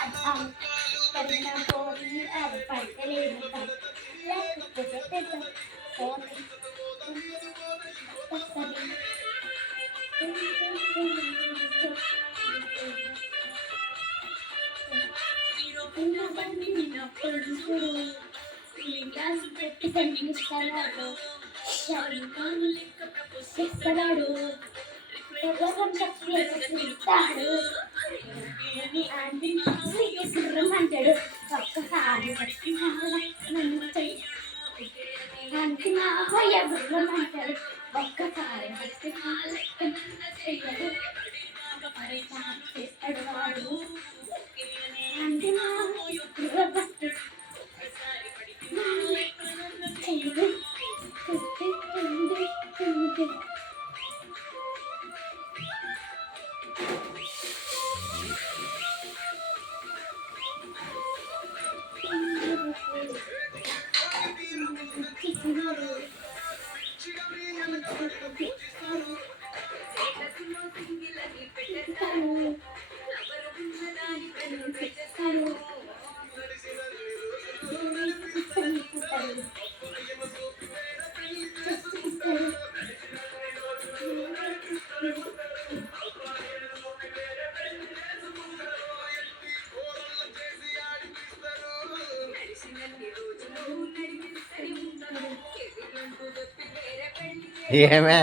అర్థం పడిన పోయి అది పడలేను లేకపోతే పెద్ద పోనీ తప్పది పెట్టి కనిపిస్తున్నాడు చేస్తున్నాడు చెప్తాడు గుర్రం అంటాడు ఒక్కసారి అంతిమ గుర్రం అంటాడు ఒక్కసారి చేస్తాడు వాడు అంతిమ గుర్రం ఏమే